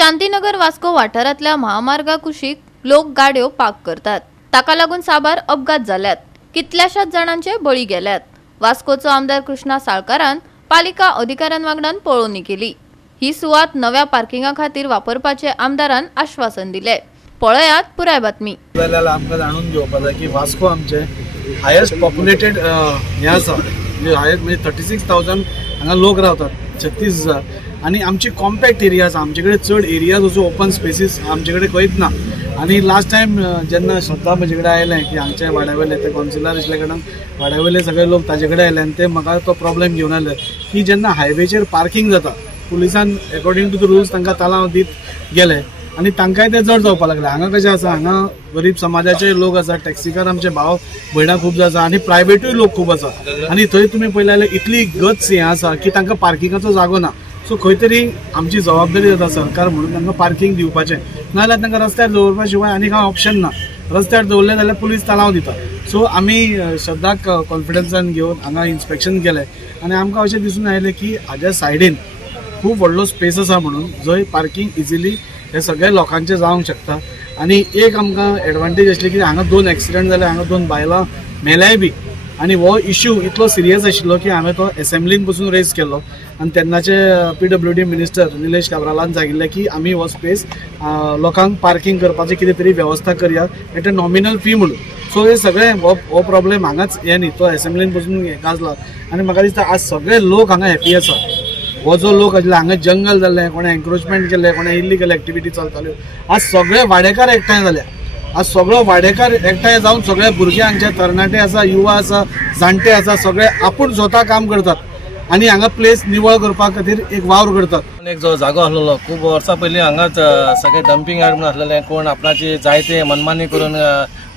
शांतीनगर वास्को वाठारांतल्या महामार्गा कुशीक लोक गाड्यो पार्क करतात। ताका लागून साबार अपघात जाल्यात। कितल्याशाच जणांचे बळी गेल्यात। वास्कोचो आमदार कृष्णा साळकारान पालिका अधिकाऱ्यांवांगडान पळोवणी केली। ही सुवात नव्या पार्किंगा खातीर वापरपाचे आमदारान आश्वासन दिले। पळयात पुराय बातमी। आमकां जाणून घेवपाक जाय की वास्को आमचे हायेस्ट पॉप्युलेटेड हे आसा, म्हणजे हायेस्ट म्हणजे 36,000 हांगा लोक रावतात, 36,000 आणि आमची कॉम्पॅक्ट एरिया आसा। आमचे कडेन चड एरियाज असो ओपन स्पेसीस आमचे कडेन खंयच ना। आणि लास्ट टायम जेन्ना श्रद्धा म्हजे कडेन आयले की हांगचे वाड्यावयले ते कॉन्सिलर आसले कारणान वाड्यावयले सगळे लोक ताजे कडेन आयले आनी ते म्हाका तो प्रॉब्लेम घेवन आयले की जेन्ना हायवेचेर पार्किंग जाता पुलिसान अकॉर्डिंग टू द रुल्स तांकां तालांव दीत गेले आणि तांकांय ते जड जावपाक लागले। हांगा कशें आसा, हांगा गरीब समाजाचे लोक आसा, टॅक्सीकार आमचे भाव भयणां खूब आसा आणि प्रायवेटूय लोक खूब आसा आणि थंय तुमी पळयलें जाल्यार इतली गच हें आसा की तांकां पार्किंगाचो जागो ना। सो खंय तरी आमची जबाबदारी जाता सरकार म्हणून तांकां पार्किंग दिवपाचें, नाजाल्यार तांकां रस्त्यार दवरपा शिवाय आनी कांय ऑप्शन ना। रस्त्यार दवरले जाल्यार पुलीस तालांव दिता। सो आमी श्रद्धाक कॉन्फिडन्सान घेवन हांगा इन्स्पेक्शन केलें आणि आमकां अशें दिसून आयलें की हाज्या सायडीन खूब व्हडलो स्पेस आसा म्हणून जंय पार्किंग इजिली हे सगळे लोकांचे जावंक शकता। आणि एक आमकां एडवांटेज आसली की हांगा 2 एक्सिडेंट जाले, हांगा 2 बायलां मेल्याय बी आणि हो इश्यू इतलो सिरियस आशिल्लो की हांवें तो असेंब्लीन पसून रेज केलो आणि तेन्नाचे PWD मिनिस्टर निलेश काब्रालान सांगिल्लें की आमी हो स्पेस लोकांक पार्किंग करपाची कितें तरी वेवस्था करया एट अ नॉमिनल फी म्हणून। सो हे सगळे हो प्रॉब्लेम हांगाच हे न्ही, तो असेंब्लीन पसून गाजला आणि म्हाका दिसता आज सगळे लोक हांगा हॅपी आसा। हो जो लोक आसले हांगा जंगल जाल्ले, कोणे एन्क्रोचमेंट केले, कोणे इलिगल एक्टिविटी चलताल्यो, आज सगळे वाडेकार एकठांय जाले। आज सगळो वाडेकार एकठांय जावन सगळे भुरगे हांगचे तरणाटे आसा, युवा आसा, जाणटे आसा, सगळे आपूण स्वता काम करतात आणि हांगा प्लेस निवळ करपा खातीर एक वावर करतात। एक जो जागो आसलेलो खूब वर्सां पयलीं हांगाच सगळे डंपिंग यार्ड म्हणून आसलेले, कोण आपणाची जायते मनमानी करून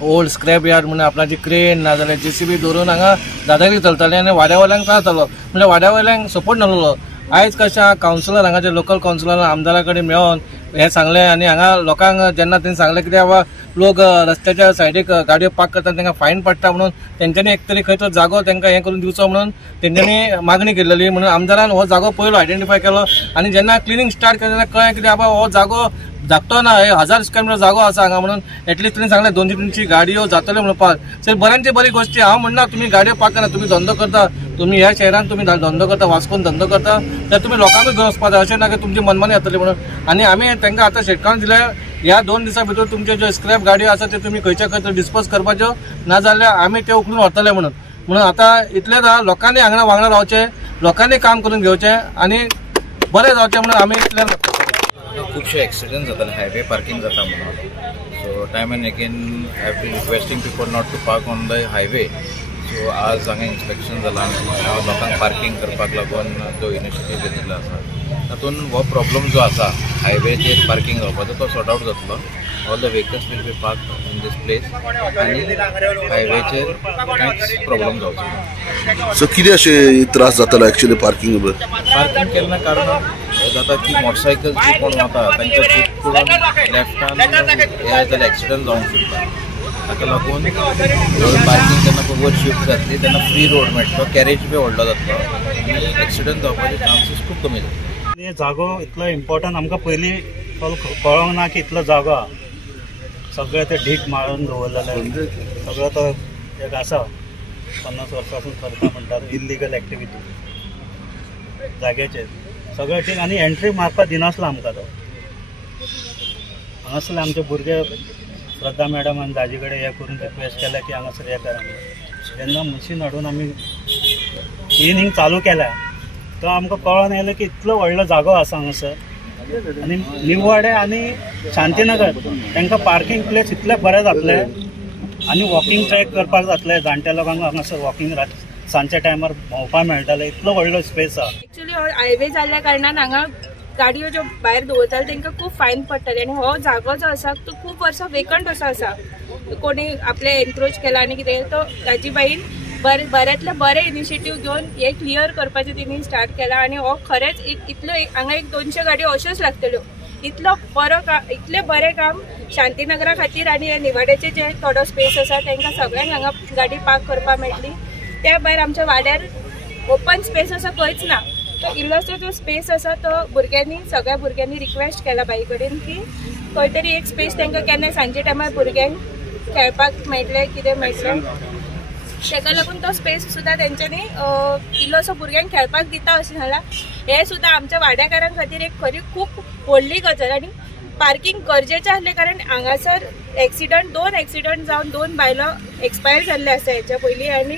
ओल्ड स्क्रॅप यार्ड म्हणून आपणाची क्रेन नाजाल्यार JCB दवरून हांगा दादागिरी चलताली आणि वाड्यावयल्यांक त्रास जालो, म्हणजे वाड्यावयल्यांक सपोर्ट नासलो। आयज कशें कावन्सिलर हांगाचे लोकल कावन्सिलर आमदारा कडेन मेळोन हे सांगले आणि हांगा लोकांक जेन्ना तेणी सांगले की बाबा लोक रस्त्याच्या सायडीक गाडयो पार्क करतात तांकां फायन पडटा म्हणून तेंच्यांनी एक तरी खंय तो जागो तांकां हे करून दिवचो म्हणून तेंच्यांनी मागणी केलेली। म्हणून आमदारान हो जागो पयलो आयडेंटिफाय केलो आणि जेन्ना क्लिनिंग स्टार्ट केलें तेन्ना कळ्ळें की बाबा हो जागो धाकटो ना, 1000 स्क्वेअर मीटर जागो आसा हांगा म्हणून एटलीस्ट तेणी सांगलें 200-300 गाडयो जातल्यो म्हणून पार्क। सर बऱ्यांची बरी गोष्टी, हांव म्हणना तुम्ही गाडयो पार्क करा, तुम्ही धंदो करता, तुम्ही ह्या शहरान तुम्ही धंदो करता, वास्कोन धंदो करता, तर तुम्ही लोकांकूय घेवन वचपा जाय, अशें ना की तुमची मनमानी जातली म्हणून। आणि आमी तांकां आतां शेटकावन दिल्या ह्या 2 दिसां भितर तुमच्यो ज्यो स्क्रॅप गाडयो आसा त्यो तुमी खंयच्या खंय डिस्पोज करपाच्यो, ना जाल्यार आमी ते उखलून व्हरतले म्हणून आतां इतलें लोकांनी हांगा वांगडा रावचें, लोकांनी काम करून घेवचें आणि बरें जावचें म्हणून आमी इतलें खूबशे एक्सिडेंट जाताले हायवे पार्किंग जाता म्हणून। So time and again I have been requesting people not to park on the highway. So आज हांगा इन्स्पेक्शन जालां, लोकांक पार्किंग करपाक लागून जो इनिशिएटीव घेतिल्लो आसा तातूंत हो प्रॉब्लम जो आसा हायवेचेर पार्किंग जावपाचो तो सॉर्ट आउट जातलो। All the vehicles will be park in these place आनी हायवेचेर कांयच प्रॉब्लम जावचो ना। सो कितें अशें त्रास जातालो एक्चुअली पार्किंग केन्ना कारण जाता की मोटरसायकल कोण वता तांच्या जीप करून लेफ्टान हे जाल्यार एक्सिडंट जावंक शकता। ताका लागून पार्किंग जेन्ना ओवर शिफ्ट जातली तेन्ना फ्री रोड मेळटलो, कॅरेज बी व्हडलो जातलो आनी एक्सिडंट जावपाचे चान्सीस खूब कमी जातले। जागो इतलो इम्पॉर्टंट आमकां पयलीं कळोंक ना की इतलो जागो आहा, सगळे ते ढीक मारून दवरलेले, सगळो तो एक आसा 50 वर्सां करता म्हणटात इल्लिगल एक्टिविटी जाग्याचेर सगळे ठीक। आणि एंट्री मारपाक दिनासलो आमकां तो। हांगासले आमचे भुरगे श्रद्धा मॅडम आनी दाजी कडेन हे करून रिक्वेस्ट केल्या की हांगासर हे करा म्हणून। जेन्ना मशीन हाडून आमी क्लिनिंग चालू केल्या तो आमकां कळोन आयलें की इतलो व्हडलो जागो आसा हांगासर आनी निववाडे आनी शांतीनगर तांकां पार्किंग प्लेस इतले बरें जातले आनी वॉकिंग ट्रॅक करपाक जातले, जाणट्या लोकांक हांगासर वॉकिंग सांजच्या टायमार भोंवपाक मेळटलें, इतलो व्हडलो स्पेस आहा। एक्चुअली हायवे जाल्ल्या कारणान हांगा गाडयो ज्यो भायर दवरताले तांकां खूब फायन पडटले आणि हो जागो जो आसा तो खूब वर्सां वेकंट असो आसा। कोणी आपले एनक्रोच केला आनी कितें तो ताजी बाईन बऱ्यांतले बरे इनिशिएटीव घेवन हे क्लियर करपाचें तिणी स्टार्ट केला आणि हो खरेंच हांगा 200 गाडयो अश्योच लागतल्यो। इतले बरें काम शांतीनगरा खातीर आनी हे निवाड्याचे जे थोडो स्पेस आसा तांकां सगळ्यांक हांगा गाडी पार्क करपाक मेळटली। त्या भायर आमच्या वाड्यार ओपन स्पेस असो खंयच ना, तो इल्लोसो जो स्पेस आसा तो भुरग्यांनी सगळ्या भुरग्यांनी रिक्वेस्ट केला बाई कडेन की खंय तरी एक स्पेस तांकां केन्ना सांजे टायमार भुरग्यांक खेळपाक मेळटलें कितें मेळटलें ताका लागून तो स्पेस सुद्दां तेंच्यांनी इल्लोसो भुरग्यांक खेळपाक दिता अशें जाल्यार हे सुद्दां आमच्या वाड्याकारां खातीर एक खरी खूब व्हडली गजाल आनी पार्किंग गरजेचें आसलें कारण हांगासर दोन एक्सिडंट जावन 2 बायलो एक्सपायर जाल्ले आसा हेच्या पयलीं आनी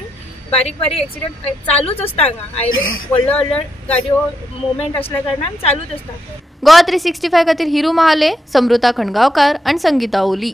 बारीक बारीक एक्सिडंट चालूच आसता हांगा हायवे व्हडल्यो व्हडल्यो गाडयो मुवमेंट असल्या कारणान चालूच आसता. गोवा 365 खातीर हिरू महाले, समृता खणगांवकार आनी संगीता ओली.